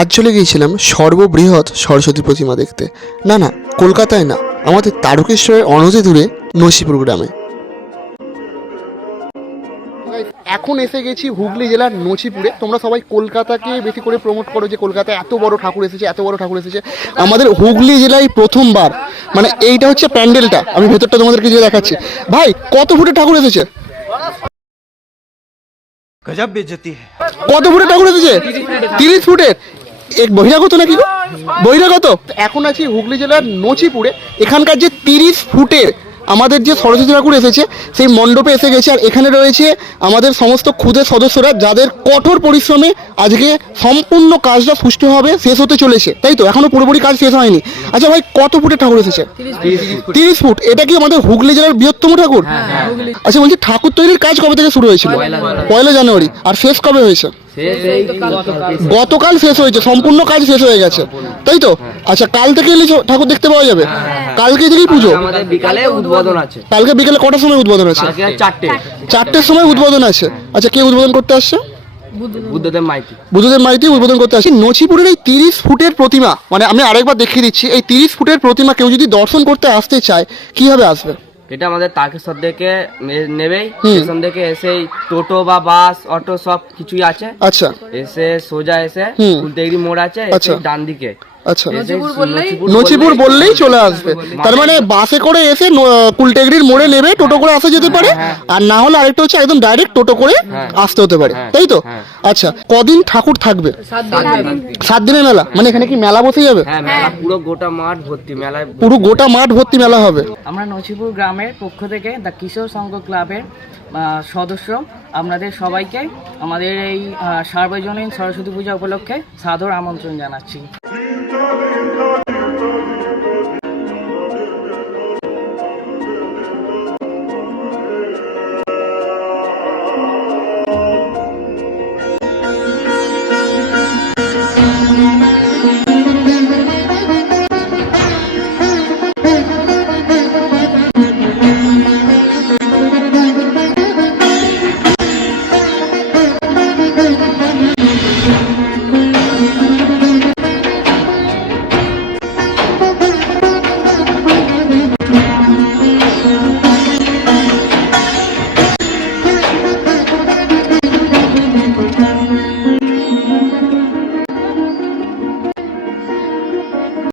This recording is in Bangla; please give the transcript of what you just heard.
আজ চলে গিয়েছিলাম সর্ববৃহৎ সরস্বতী প্রতিমা দেখতে। না না, কলকাতায় না, আমাদের তারকেশ্বরের অনতি দূরে নসিপুর গ্রামে। এখন এসে গেছি হুগলি জেলার নছিপুরে। তোমরা সবাই কলকাতাকে বেশি করে প্রমোট করো যে কলকাতায় এত বড় ঠাকুর এসেছে, এত বড় ঠাকুর এসেছে। আমাদের হুগলি জেলায় প্রথমবার, মানে এইটা হচ্ছে প্যান্ডেলটা। আমি ভেতরটা তোমাদেরকে যে দেখাচ্ছি। ভাই, কত ফুটের ঠাকুর এসেছে? गजब बेइज्जती है। কত ফুটের ঠাকুর এসেছে? 30 ফুটের। এক বহিরাগত নাকি গো? বহিরাগত। এখন আছি হুগলি জেলার নছিপুরে। এখানকার যে 30 ফুটের আমাদের যে সরস্বতী ঠাকুর এসেছে সেই মণ্ডপে এসে গেছে। আর এখানে রয়েছে আমাদের সমস্ত ক্ষুদে সদস্যরা, যাদের কঠোর পরিশ্রমে আজকে সম্পূর্ণ কাজটা সুষ্ঠুভাবে শেষ হতে চলেছে, তাই তো? এখনো পুরোপুরি কাজ শেষ হয়নি। আচ্ছা ভাই, কত ফুটের ঠাকুর এসেছে? 30 ফুট। এটা কি আমাদের হুগলি জেলার বৃহত্তম ঠাকুর? আচ্ছা বলছি, ঠাকুর তৈরির কাজ কবে থেকে শুরু হয়েছিল? 1 জানুয়ারি। আর শেষ কবে হয়েছে? গতকাল শেষ হয়েছে, সম্পূর্ণ কাজ শেষ হয়ে গেছে, তাই তো? আচ্ছা, কাল থেকে এলে ঠাকুর দেখতে পাওয়া যাবে? কালকে থেকেই পুজো? আমাদের বিকালে উদ্বোধন আছে। কালকে বিকেলে কটার সময় উদ্বোধন আছে? 4টের সময় উদ্বোধন আছে। আচ্ছা, কে উদ্বোধন করতে আসছে? বুদ্ধদেব মাইতি। বুদ্ধদেব মাইতি উদ্বোধন করতে আসি। নছিপুরের এই 30 ফুটের প্রতিমা, মানে আমি আরেকবার দেখিয়ে দিচ্ছি, এই 30 ফুটের প্রতিমা কেউ যদি দর্শন করতে আসতে চায় কিভাবে আসবে? এটা আমাদের তারকেশ্বর থেকে নেবেই, স্টেশন থেকে এসেই টোটো বা বাস অটো সব কিছুই আছে। আচ্ছা এসে সোজা এসে কুলতেগরি মোড় আছে, আচ্ছা। এসে ডান দিকে। আচ্ছা, এসে নছিপুর বললেই চলে আসবে। তার মানে বাসে করে এসে কুলটেগরির মোড়ে নেবে, টোটো করে আসা যেতে পারে। আর না হলে আরেকটা হচ্ছে একদম ডাইরেক্ট টোটো করে আসতে হতে পারে, তাই তো? আচ্ছা, কদিন ঠাকুর থাকবে? 7 দিনের মেলা। মানে এখানে কি মেলা বসে যাবে? হ্যাঁ, মেলা পুরো গোটা মাঠ ভর্তি, মেলায় পুরো গোটা মাঠ ভর্তি মেলা হবে। আমরা নছিপুর গ্রামের পক্ষ থেকে দ্য কিশোর সংঘ ক্লাবের সদস্য আপনাদের সবাইকে আমাদের এই সার্বজনীন সরস্বতী পূজা উপলক্ষে সাদর আমন্ত্রণ জানাচ্ছি।